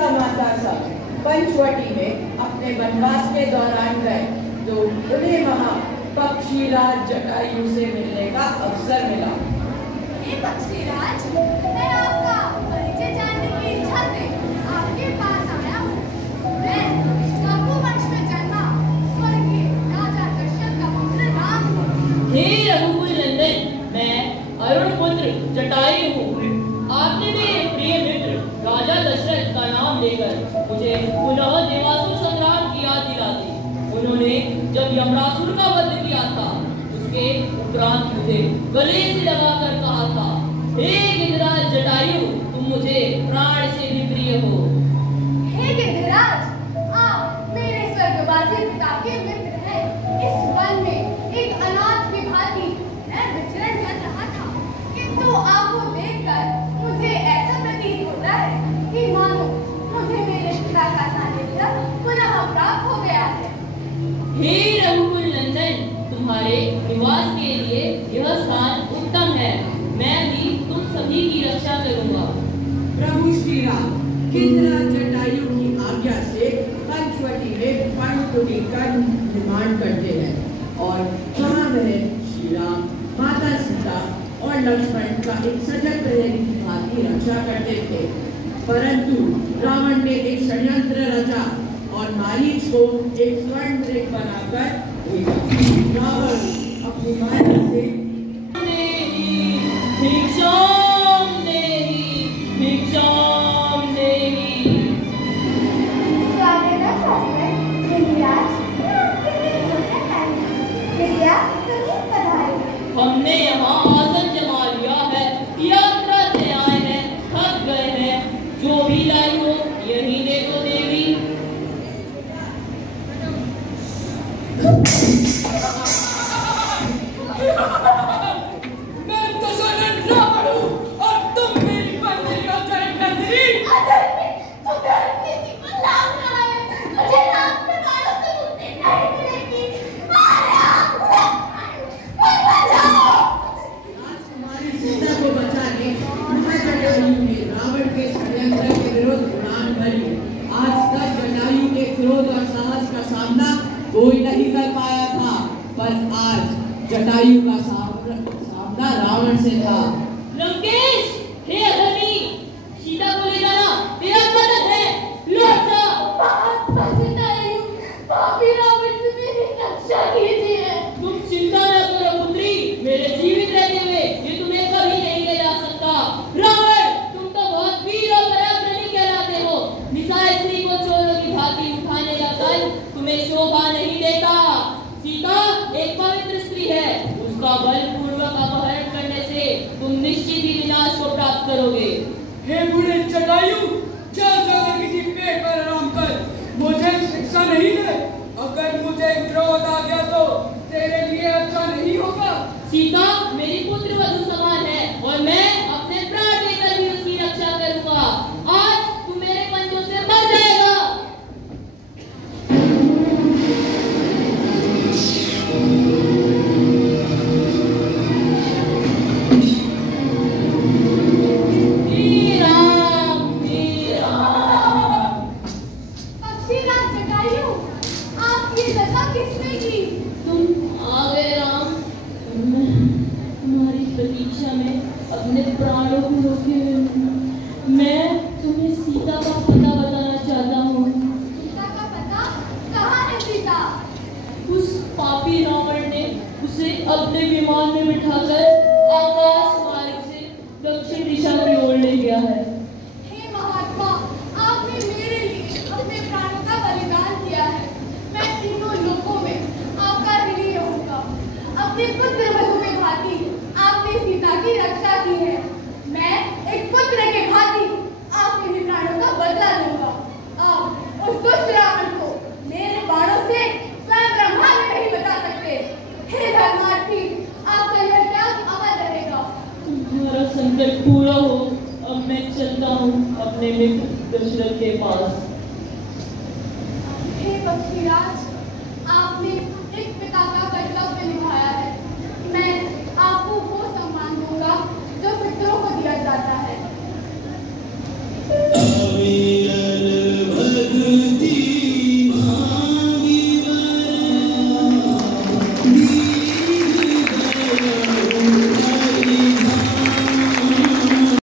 माता सब पंचवटी में अपने वनवास के दौरान गए तो उन्हें वहाँ पक्षीराज जटायु से मिलने का अवसर मिला। हे पक्षीराज, मैं आपका परिचय जानने की इच्छा से आपके पास आया हूँ। मैं रघु वंश में जन्मा स्वर्गीय राजा दशरथ का पुत्र राम हूँ। हे रघुकुल नंदन, मैं अरुण पुत्र जटायु हूँ। आपने मेरे प्रिय मित्र राजा दशरथ का नाम लेकर मुझे पुनः देवासुर संग्राम की याद दिला दी। उन्होंने जब यमरासुर का वध किया था उसके उपरांत मुझे गले से लगाकर कहा था, हे गिरिराज जटायु, तुम मुझे प्राण से भी प्रिय हो। हे गिरिराज, आप मेरे स्वर्गवासी पिता के मित्र हैं। इस वन में एक अनाथ की भांति मैं विचरण कर रहा था, किंतु आपको देखकर मुझे ऐसा प्रतीत होता है कि मानो मुझे मेरे पिता का सानिध्य पुनः प्राप्त हो गया है। हे रघुकुल नंदन, तुम्हारे निवास के लिए यह स्थान उत्तम है। मैं भी तुम सभी की रक्षा करूंगा। प्रभु श्री राम गिरिराज जटायु की आज्ञा से पंचवटी में पर्णकुटी का निर्माण करते हैं और वहाँ वह श्री राम, माता सीता और लक्ष्मण का एक सजग प्रहरी की भांति रक्षा करते थे। परंतु रावण ने एक षड्यंत्र रचा और मारीच को एक स्वर्ण मृग बनाकर रावण अपनी माया से भिक्षाम देहि, भिक्षाम देहि। स्वागत है गिरिराज, मैं आपके लिए भोजन लाई हूँ। गिरिराज, कभी पधारिए। हमने यहाँ आसन जमा लिया है, यात्रा से आए हैं, थक गए हैं। जो भी लाई हो यही दे दो देवी। मैं तो स्वयं रावण हूँ और तुम मेरी पत्नी का चरण नंदिनी। तू धरती को लाभ रहा है, मुझे लाभ प्रकारों से मुक्ति नहीं मिलेगी। राजकुमारी सीता को बचाने महाजटायु ने रावण के षड्यंत्र के विरुद्ध उड़ान भरी। आज तक जटायु के क्रोध और साहस का सामना कोई नहीं कर पाया था, पर आज जटायु का सामना रावण से था। लंकेश, हे अधर्मी, सीता को ले जाना तेरा अपराध है। लौट जा। पापी रावण से मेरी रक्षा कीजिए। तुम चिंता न करो पुत्री, मेरे जीवित रहते हुए ये तुम्हें कभी नहीं ले जा सकता। रावण, तुम तो बहुत वीर और पराक्रमी कहलाते हो। निसाय स्त्री को चोरों की भांति उठाने का कल तुम्हें शोभा नहीं देता। सीता एक पवित्र स्त्री है, उसका बलपूर्वक अपहरण करने से तुम निश्चित ही विनाश को प्राप्त करोगे। हे बूढ़े जटायु, जाकर किसी पेड़ पर आराम कर, मुझे शिक्षा नहीं दे। अगर मुझे क्रोध आ गया तो तेरे लिए अच्छा नहीं होगा। सीता मेरी पुत्र वधु समान है और मैं अपने प्राण देकर भी उसकी रक्षा करूंगा। आज तू मेरे पंजों से मर जाएगा। पक्षीराज जटायु, आपकी दशा किसने की? तुम आ गए राम। मैं तुम्हारी प्रतीक्षा में अपने प्राणों को रोके हुए हूँ। मैं तुम्हें सीता का पता बताना चाहता हूँ। सीता का पता? कहाँ है सीता? उस पापी रावण ने उसे अपने विमान में बिठाकर आकाश मार्ग से दक्षिण दिशा में ओर ले गया है। हे महात्मा, आपने मेरे लिए अपने प्राणों का बलिदान किया है। मैं तीनों लोकों में आपका ऋणी रहूंगा। अपने पुत्र वधु के भांति आपने सीता की रक्षा की है। मैं एक पुत्र के भांति आपके भी प्राणों का बदला लूंगा। अब उस दुष्ट रावण को मेरे बाणों से स्वयं ब्रह्मा भी नहीं बचा सकते। हे धर्मार्थी, आपका यह त्याग अमर रहेगा। तुम्हारा संकट पूरा हो, अब मैं चलता हूँ अपने मित्र दशरथ के पास। हे पक्षीराज, आपने एक पिता का कर्तव्य निभाया।